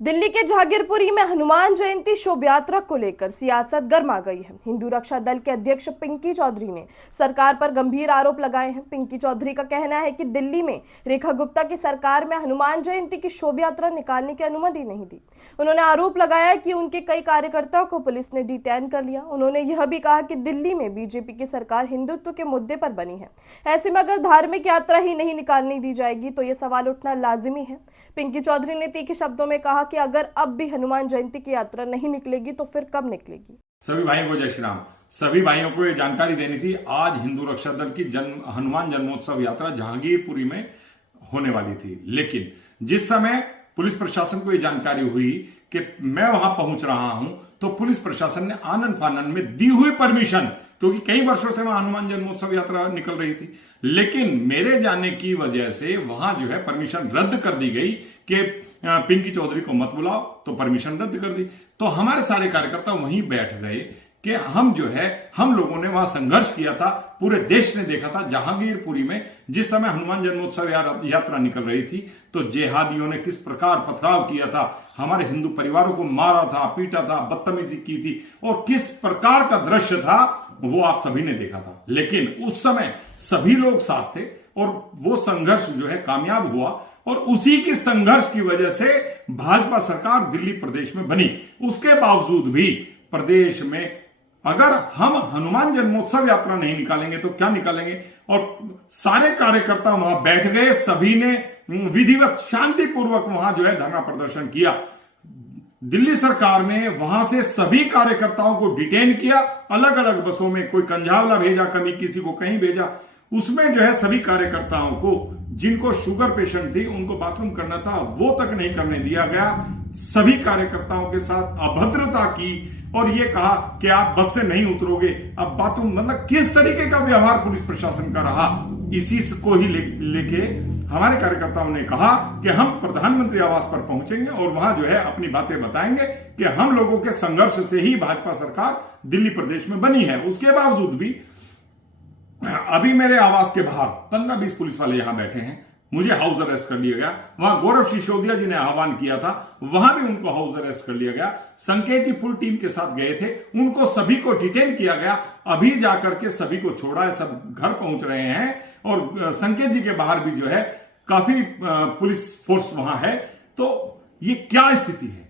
दिल्ली के जहांगीरपुरी में हनुमान जयंती शोभा यात्रा को लेकर सियासत गर्मा गई है। हिंदू रक्षा दल के अध्यक्ष पिंकी चौधरी ने सरकार पर गंभीर आरोप लगाए हैं। पिंकी चौधरी का कहना है कि दिल्ली में रेखा गुप्ता की सरकार में हनुमान जयंती की शोभा यात्रा निकालने की अनुमति नहीं दी। उन्होंने आरोप लगाया कि उनके कई कार्यकर्ताओं को पुलिस ने डिटेन कर लिया। उन्होंने यह भी कहा कि दिल्ली में बीजेपी की सरकार हिंदुत्व के मुद्दे पर बनी है। ऐसे में अगर धार्मिक यात्रा ही नहीं निकालने दी जाएगी तो ये सवाल उठना लाजिमी है। पिंकी चौधरी ने तीखे शब्दों में कहा कि अगर अब भी हनुमान जयंती की यात्रा नहीं निकलेगी तो फिर कब निकलेगी। सभी भाइयों को जय श्री राम। सभी भाइयों को ये जानकारी देनी थी, आज हिंदू रक्षा दल की हनुमान जन्मोत्सव यात्रा जहांगीरपुरी में होने वाली थी, लेकिन जिस समय पुलिस प्रशासन को ये जानकारी हुई कि मैं वहां पहुंच रहा हूं तो पुलिस प्रशासन ने आनन फानन में दी हुई परमिशन, क्योंकि कई वर्षों से वहां हनुमान जन्मोत्सव यात्रा निकल रही थी, लेकिन मेरे जाने की वजह से वहां जो है परमिशन रद्द कर दी गई कि पिंकी चौधरी को मत बुलाओ, तो परमिशन रद्द कर दी। तो हमारे सारे कार्यकर्ता वहीं बैठ गए कि हम लोगों ने वहां संघर्ष किया था, पूरे देश ने देखा था जहांगीरपुरी में जिस समय हनुमान जन्मोत्सव यात्रा निकल रही थी तो जिहादियों ने किस प्रकार पथराव किया था, हमारे हिंदू परिवारों को मारा था, पीटा था, बदतमीजी की थी और किस प्रकार का दृश्य था वो आप सभी ने देखा था। लेकिन उस समय सभी लोग साथ थे और वो संघर्ष जो है कामयाब हुआ और उसी के संघर्ष की वजह से भाजपा सरकार दिल्ली प्रदेश में बनी। उसके बावजूद भी प्रदेश में अगर हम हनुमान जन्मोत्सव यात्रा नहीं निकालेंगे तो क्या निकालेंगे, और सारे कार्यकर्ता वहां बैठ गए, सभी ने विधिवत शांतिपूर्वक वहां जो है धरना प्रदर्शन किया। दिल्ली सरकार ने वहां से सभी कार्यकर्ताओं को डिटेन किया, अलग अलग बसों में, कोई कंझावला भेजा, कभी किसी को कहीं भेजा। उसमें जो है सभी कार्यकर्ताओं को, जिनको शुगर पेशेंट थी उनको बाथरूम करना था वो तक नहीं करने दिया गया। सभी कार्यकर्ताओं के साथ अभद्रता की और ये कहा कि आप बस से नहीं उतरोगे, अब बाथरूम, मतलब किस तरीके का व्यवहार पुलिस प्रशासन का रहा। इसी को ही लेके हमारे कार्यकर्ताओं ने कहा कि हम प्रधानमंत्री आवास पर पहुंचेंगे और वहां जो है अपनी बातें बताएंगे कि हम लोगों के संघर्ष से ही भाजपा सरकार दिल्ली प्रदेश में बनी है। उसके बावजूद भी अभी मेरे आवास के बाहर 15-20 पुलिस वाले यहां बैठे हैं, मुझे हाउस अरेस्ट कर लिया गया। वहां गौरव सिसोदिया जी ने आह्वान किया था, वहां भी उनको हाउस अरेस्ट कर लिया गया। संकेत जी फुल टीम के साथ गए थे, उनको सभी को डिटेन किया गया। अभी जाकर के सभी को छोड़ा है, सब घर पहुंच रहे हैं और संकेत जी के बाहर भी जो है काफी पुलिस फोर्स वहां है। तो ये क्या स्थिति है?